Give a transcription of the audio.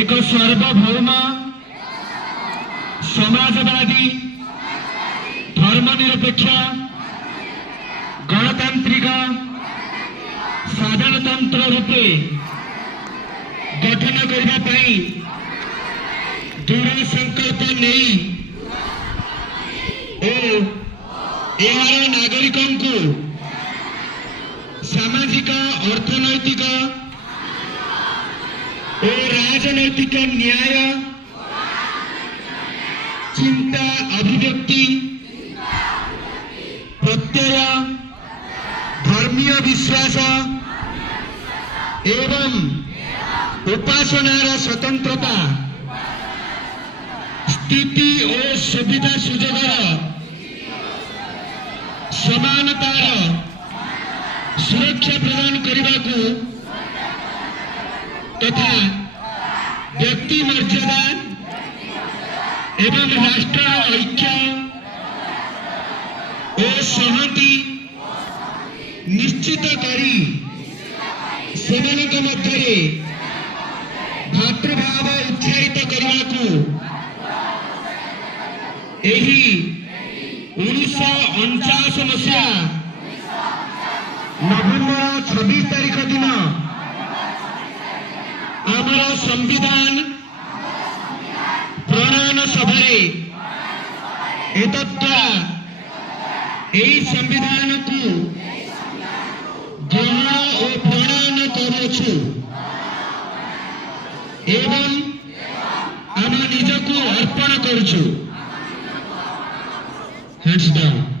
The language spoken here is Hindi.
एक सार्वभौम समाजवादी धर्मनिरपेक्ष गणतांत्रिक साधारणतंत्र रूपे गठन करने दृढ़ संकल्प नहीं यार नागरिकों को सामाजिक अर्थनैतिक और राजनैतिक न्याय चिंता अभिव्यक्ति प्रत्यय धर्मीय विश्वास एवं उपासनार स्वतंत्रता स्थिति और सुविधा सुजोगर समानतार सुरक्षा प्रदान करने को तथा व्यक्ति मर्यादा एवं राष्ट्र ऐक्य और संहति निश्चित करी सेमानक मध्य भातृभाव उत्साहित करने को 1949 मसीहा नवेम्बर 26 तारीख दिन आमर संविधान प्रणयन सभारे संविधान को ग्रहण और प्रणयन करुछु एवं आम निज को अर्पण करुछु। Hands down.